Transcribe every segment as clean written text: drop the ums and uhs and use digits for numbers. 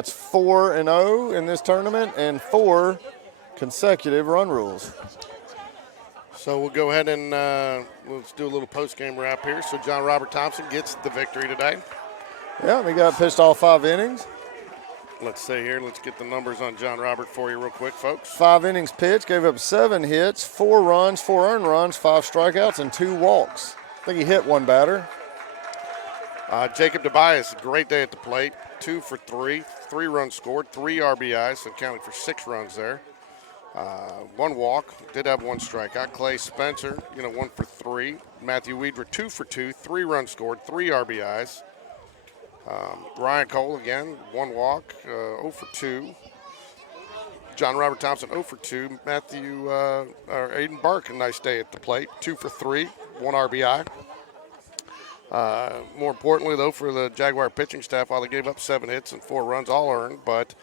That's 4-0 in this tournament and 4 consecutive run rules. So we'll go ahead and let's do a little post-game wrap here. So John Robert Thompson gets the victory today. Yeah, we got pitched all 5 innings. Let's see here. Let's get the numbers on John Robert for you real quick, folks. 5 innings pitched, gave up 7 hits, 4 runs, 4 earned runs, 5 strikeouts, and 2 walks. I think he hit 1 batter. Jacob Tobias, great day at the plate. 2 for 3, 3 runs scored, 3 RBIs, so counting for 6 runs there. 1 walk, did have 1 strikeout. Clay Spencer, 1 for 3. Matthew Weidra, 2 for 2, 3 runs scored, 3 RBIs. Ryan Cole again, 1 walk, 0 for 2. John Robert Thompson, 0 for 2. Aiden Burke, a nice day at the plate, 2 for 3, 1 RBI. More importantly, though, for the Jaguar pitching staff, while they gave up 7 hits and 4 runs, all earned, but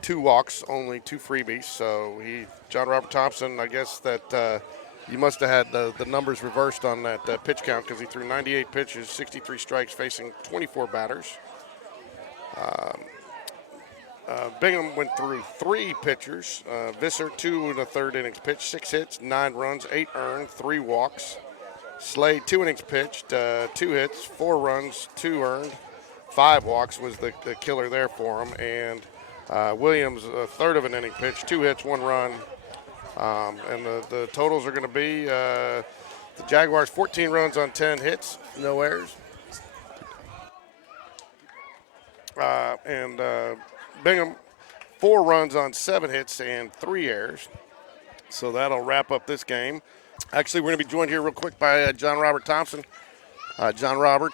2 walks, only 2 freebies. So John Robert Thompson, I guess that you must have had the numbers reversed on that pitch count, because he threw 98 pitches, 63 strikes, facing 24 batters. Bingham went through 3 pitchers. Visser, 2 in the 3rd innings pitched, 6 hits, 9 runs, 8 earned, 3 walks. Slade, 2 innings pitched, 2 hits, 4 runs, 2 earned, 5 walks was the killer there for him. And Williams, a 1/3 of an inning pitched, 2 hits, 1 run. And the totals are going to be the Jaguars 14 runs on 10 hits, no errors. And Bingham 4 runs on 7 hits and 3 errors. So that'll wrap up this game. Actually, we're going to be joined here real quick by John Robert Thompson. John Robert,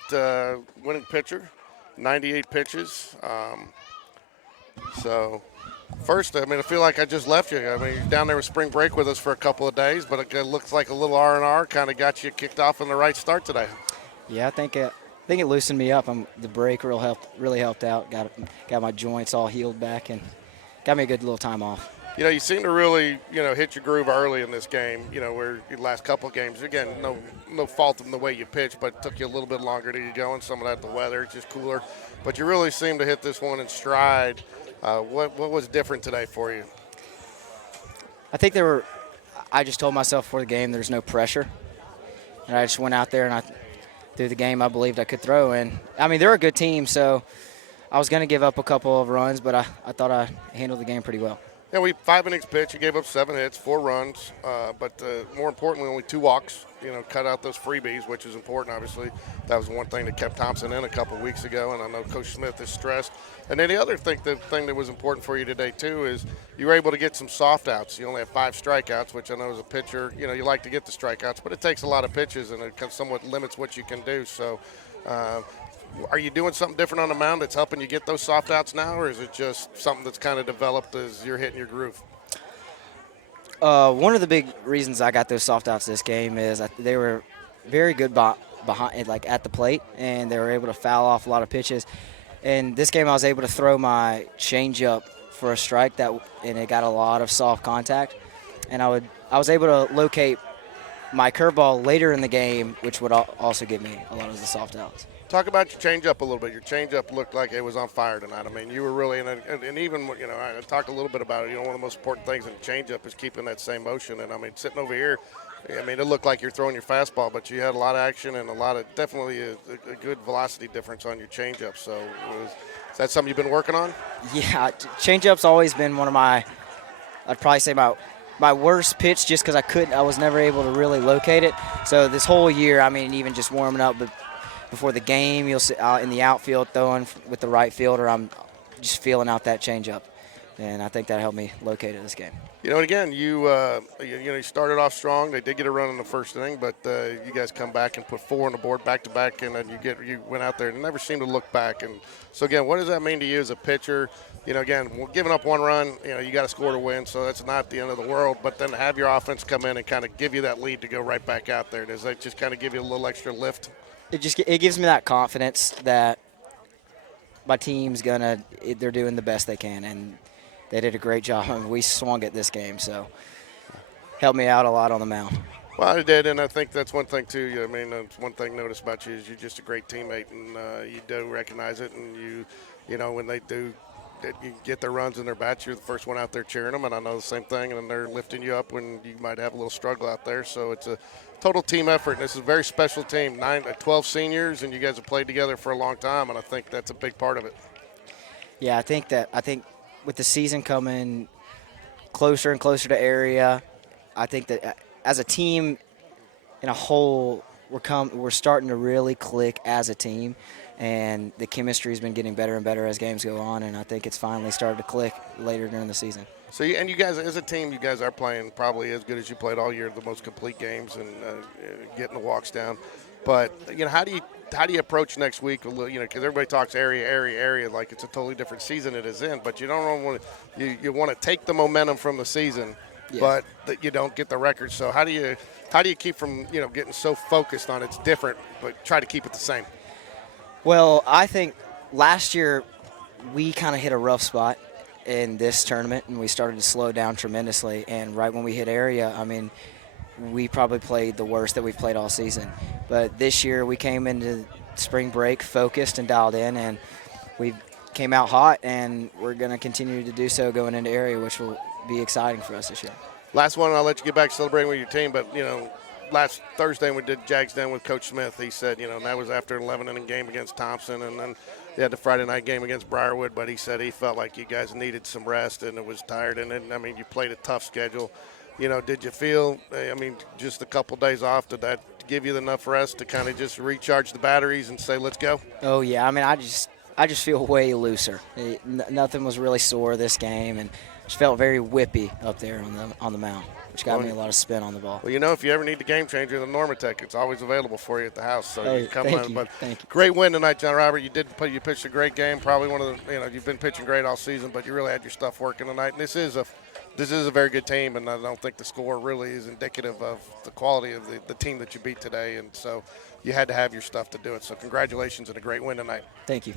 winning pitcher, 98 pitches. So first, I feel like I just left you. You're down there with spring break with us for a couple of days, but it looks like a little R&R kind of got you kicked off on the right start today. Yeah, I think it loosened me up. The break really helped out. Got my joints all healed back and got me a good little time off. You seem to really, hit your groove early in this game, where your last couple of games, again, no fault in the way you pitched, but it took you a little bit longer to get going. Some of that, the weather, it's just cooler. But you really seem to hit this one in stride. What was different today for you? I think I just told myself before the game there's no pressure. And I just went out there and through the game I believed I could throw. And, they're a good team, so I was going to give up a couple of runs, but I thought I handled the game pretty well. Yeah, 5 innings pitched. You gave up 7 hits, 4 runs, but more importantly, only 2 walks. Cut out those freebies, which is important, obviously. That was one thing that kept Thompson in a couple of weeks ago, and I know Coach Smith is stressed. And then the other thing that was important for you today, too, is you were able to get some soft outs. You only have 5 strikeouts, which I know as a pitcher, you like to get the strikeouts, but it takes a lot of pitches, and it somewhat limits what you can do. So are you doing something different on the mound that's helping you get those soft outs now, or is it just something that's kind of developed as you're hitting your groove? One of the big reasons I got those soft outs this game is they were very good behind, like at the plate, and they were able to foul off a lot of pitches. And this game I was able to throw my changeup for a strike and it got a lot of soft contact. And I was able to locate my curveball later in the game, which would also give me a lot of the soft outs. Talk about your changeup a little bit. Your changeup looked like it was on fire tonight. You were really in it, and even I talked a little bit about it. One of the most important things in the changeup is keeping that same motion. And sitting over here, it looked like you're throwing your fastball, but you had a lot of action and definitely a good velocity difference on your changeup. So is that something you've been working on? Yeah, changeup's always been one of I'd probably say my worst pitch, just because I was never able to really locate it. So this whole year, even just warming up, but before the game, you'll see in the outfield throwing with the right fielder, I'm just feeling out that changeup, and I think that helped me locate it this game. Again, you started off strong. They did get a run in the first inning, but you guys come back and put 4 on the board back to back, and then you went out there and never seemed to look back. And so again, what does that mean to you as a pitcher? Again, giving up 1 run, you got to score to win, so that's not the end of the world. But then to have your offense come in and kind of give you that lead to go right back out there, does that just kind of give you a little extra lift? It gives me that confidence that my team's they're doing the best they can, and they did a great job. We swung at this game, so helped me out a lot on the mound. Well, it did, and I think that's one thing too. One thing noticed about you is you're just a great teammate, and you do recognize it. And when they do that you get their runs and their bats. You're the first one out there cheering them, and I know the same thing. And they're lifting you up when you might have a little struggle out there. So it's a total team effort, and this is a very special team. 12 seniors, and you guys have played together for a long time, and I think that's a big part of it. Yeah, I think with the season coming closer and closer to area, I think that as a team in a whole, we're starting to really click as a team, and the chemistry has been getting better and better as games go on, and I think it's finally started to click later during the season. So, and you guys, as a team, you guys are playing probably as good as you played all year, the most complete games and getting the walks down. But, how do you approach next week? Because everybody talks area, like it's a totally different season it is in. But you don't want to, you want to take the momentum from the season, yeah, but that you don't get the record. So how do you keep from getting so focused on it's different, but try to keep it the same? Well, I think last year we kind of hit a rough spot in this tournament, and we started to slow down tremendously. And right when we hit area, I mean, we probably played the worst that we've played all season. But this year we came into spring break focused and dialed in, and we came out hot, and we're going to continue to do so going into area, which will be exciting for us this year. Last one, I'll let you get back celebrating with your team, but, last Thursday when we did Jags Den with Coach Smith, he said, and that was after an 11-inning game against Thompson, and then they had the Friday night game against Briarwood, but he said he felt like you guys needed some rest and it was tired. And then, you played a tough schedule. Did you feel, just a couple days off, did that give you enough rest to kind of just recharge the batteries and say, let's go? Oh, yeah. I just feel way looser. Nothing was really sore this game, and just felt very whippy up there on the mound, which got me a lot of spin on the ball. Well, if you ever need the game changer, the Normatec, it's always available for you at the house. So you come on. But thank you. Great win tonight, John Robert. You pitched a great game. Probably one of the you've been pitching great all season, but you really had your stuff working tonight. And this is a very good team, and I don't think the score really is indicative of the quality of the team that you beat today. And so you had to have your stuff to do it. So congratulations and a great win tonight. Thank you.